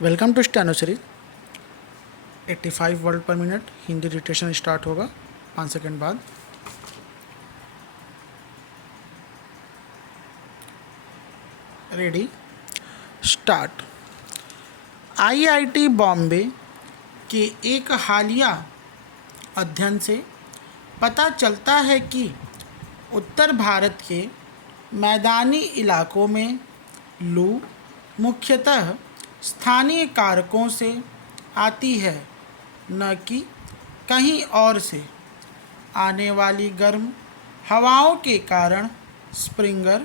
Welcome to Stenoshri. 85 word per minute Hindi dictation start होगा 5 second बाद। Ready start. IIT Bombay के एक हालिया अध्ययन से पता चलता है कि उत्तर भारत के मैदानी इलाकों में लू मुख्यतः स्थानीय कारकों से आती है, न कि कहीं और से। आने वाली गर्म हवाओं के कारण स्प्रिंगर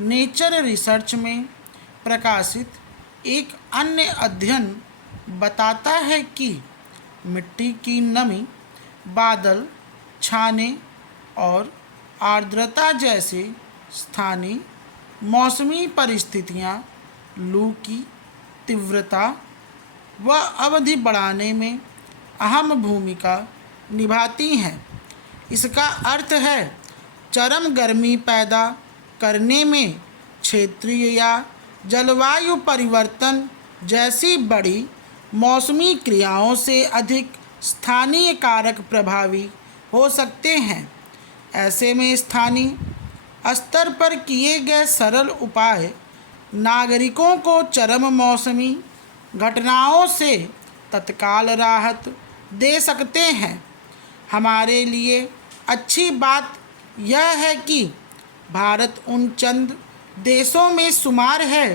नेचर रिसर्च में प्रकाशित एक अन्य अध्ययन बताता है कि मिट्टी की नमी, बादल छाने और आर्द्रता जैसे स्थानीय मौसमी परिस्थितियां लू की तीव्रता व अवधि बढ़ाने में अहम भूमिका निभाती हैं। इसका अर्थ है चरम गर्मी पैदा करने में क्षेत्रीय या जलवायु परिवर्तन जैसी बड़ी मौसमी क्रियाओं से अधिक स्थानीय कारक प्रभावी हो सकते हैं। ऐसे में स्थानीय स्तर पर किए गए सरल उपाय नागरिकों को चरम मौसमी घटनाओं से तत्काल राहत दे सकते हैं। हमारे लिए अच्छी बात यह है कि भारत उन चंद देशों में शुमार है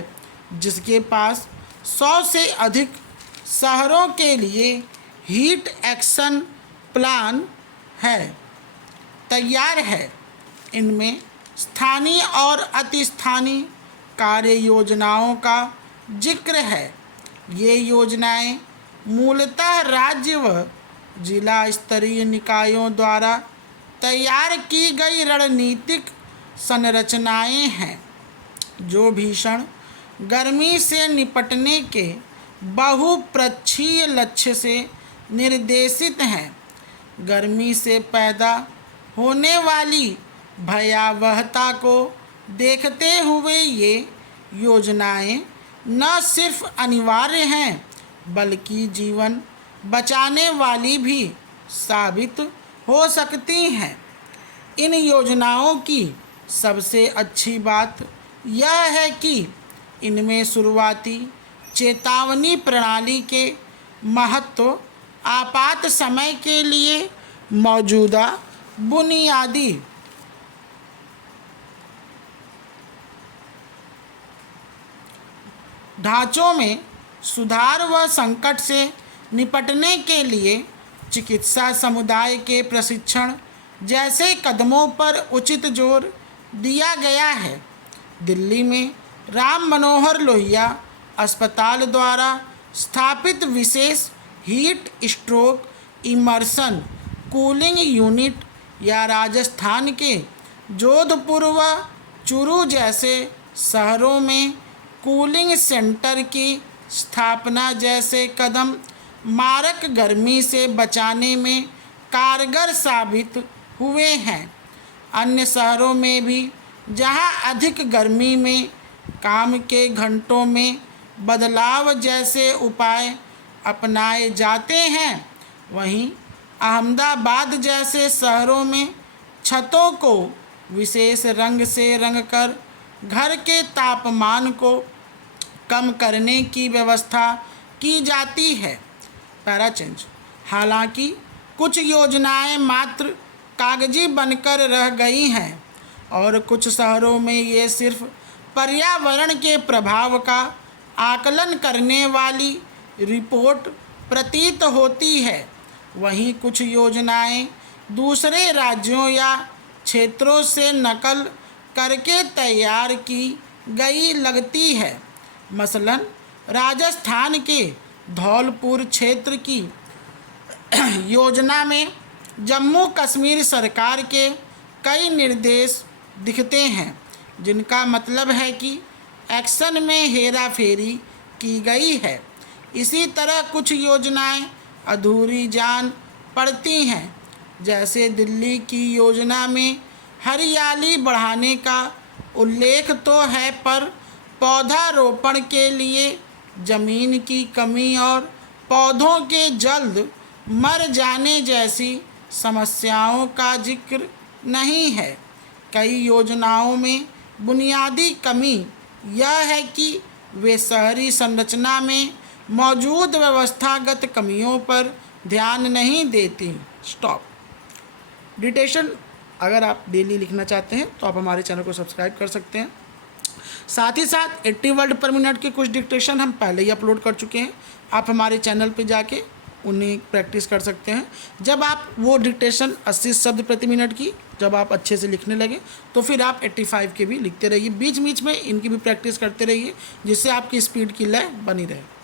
जिसके पास 100 से अधिक शहरों के लिए हीट एक्शन प्लान तैयार है। इनमें स्थानीय और अतिस्थानीय कार्य योजनाओं का जिक्र है। ये योजनाएं मूलतः राज्य व जिला स्तरीय निकायों द्वारा तैयार की गई रणनीतिक संरचनाएं हैं जो भीषण गर्मी से निपटने के बहुपक्षीय लक्ष्य से निर्देशित हैं। गर्मी से पैदा होने वाली भयावहता को देखते हुए ये योजनाएं न सिर्फ अनिवार्य हैं बल्कि जीवन बचाने वाली भी साबित हो सकती हैं। इन योजनाओं की सबसे अच्छी बात यह है कि इनमें शुरुआती चेतावनी प्रणाली के महत्व, आपात समय के लिए मौजूदा बुनियादी ढांचों में सुधार व संकट से निपटने के लिए चिकित्सा समुदाय के प्रशिक्षण जैसे कदमों पर उचित जोर दिया गया है। दिल्ली में राम मनोहर लोहिया अस्पताल द्वारा स्थापित विशेष heat stroke immersion cooling unit या राजस्थान के जोधपुर व चूरू जैसे शहरों में कूलिंग सेंटर की स्थापना जैसे कदम मारक गर्मी से बचाने में कारगर साबित हुए हैं। अन्य शहरों में भी जहां अधिक गर्मी में काम के घंटों में बदलाव जैसे उपाय अपनाए जाते हैं, वहीं अहमदाबाद जैसे शहरों में छतों को विशेष रंग से रंगकर घर के तापमान को कम करने की व्यवस्था की जाती है। पैराचेंज। हालांकि कुछ योजनाएं मात्र कागजी बनकर रह गई हैं और कुछ शहरों में ये सिर्फ पर्यावरण के प्रभाव का आकलन करने वाली रिपोर्ट प्रतीत होती है, वहीं कुछ योजनाएं दूसरे राज्यों या क्षेत्रों से नकल करके तैयार की गई लगती है। मसलन राजस्थान के धौलपुर क्षेत्र की योजना में जम्मू कश्मीर सरकार के कई निर्देश दिखते हैं जिनका मतलब है कि एक्शन में हेरा फेरी की गई है। इसी तरह कुछ योजनाएं अधूरी जान पड़ती हैं, जैसे दिल्ली की योजना में हरियाली बढ़ाने का उल्लेख तो है पर पौधारोपण के लिए जमीन की कमी और पौधों के जल्द मर जाने जैसी समस्याओं का जिक्र नहीं है। कई योजनाओं में बुनियादी कमी यह है कि वे शहरी संरचना में मौजूद व्यवस्थागत कमियों पर ध्यान नहीं देती। स्टॉप। डिटेशन अगर आप डेली लिखना चाहते हैं तो आप हमारे चैनल को सब्सक्राइब कर सकते हैं। साथ ही साथ 80 वर्ड पर मिनट के कुछ डिक्टेशन हम पहले ही अपलोड कर चुके हैं, आप हमारे चैनल पे जाके उन्हें प्रैक्टिस कर सकते हैं। जब आप वो डिक्टेशन 80 शब्द प्रति मिनट की जब आप अच्छे से लिखने लगे तो फिर आप 85 के भी लिखते रहिए। बीच बीच में इनकी भी प्रैक्टिस करते रहिए जिससे आपकी स्पीड की लय बनी रहे।